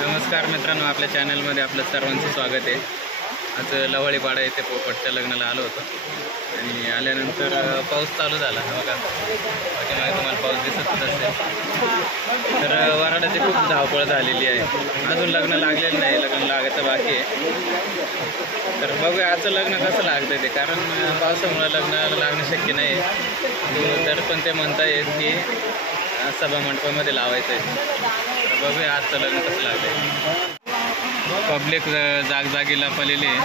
नमस्कार मित्रांनो, आपल्या चॅनलमध्ये आपलं सर्वांचं स्वागत आहे। आज लवळीपाडा येथे पोपटच्या लग्नाला आलो होतो आणि आल्यानंतर पाऊस चालू झाला बघा। बाकी तुम्हाला पाऊस दिसतच असेल। तर वराडाची खूप धावपळ झालेली आहे। अजून लग्न लागलेलं नाही, लग्न लागायचं बाकी आहे। तर बघूया आजचं लग्न कसं लागतं ते, कारण पावसामुळे लग्नाला लागणं शक्य नाही। तर पण ते म्हणतायत की सभा मंडपामध्ये लावायचं आहे। बघूया आजचं लग्न कसं लागतंय। पब्लिक जागजागीला पडलेली आहे।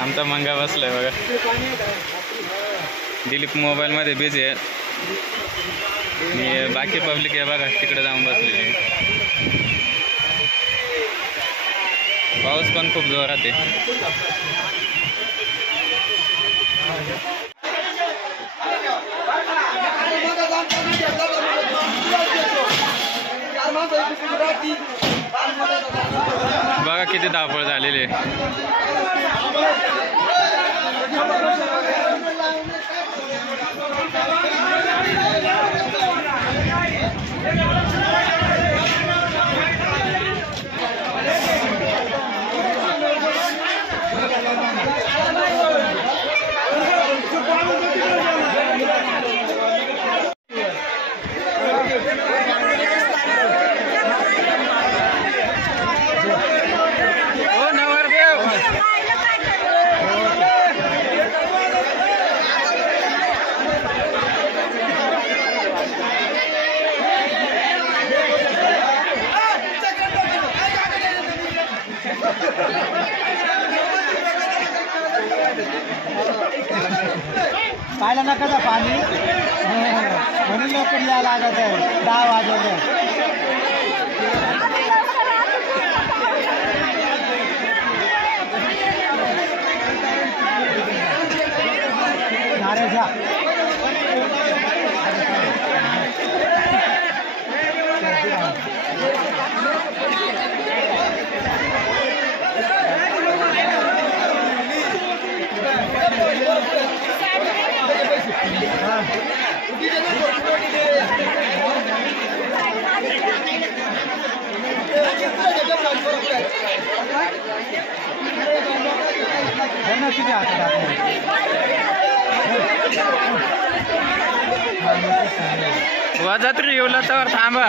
आमचा मंगा बसलाय बघा। दिलीप मोबाईल मध्ये बिझी आहे आणि बाकी पब्लिक आहे बघा तिकडे जाऊन बसलेली आहे। पाऊस पण खूप जोरात आहे। बघा किती धावपळ झालेली आहे। पाहिला नका का पाणी म्हणून लवकर यायला लागत आहे 10 वाजले। नारे जा वाजत्री येऊला तर थांबा।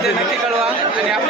कमेंटमध्ये नक्की कळवा आणि आपल्या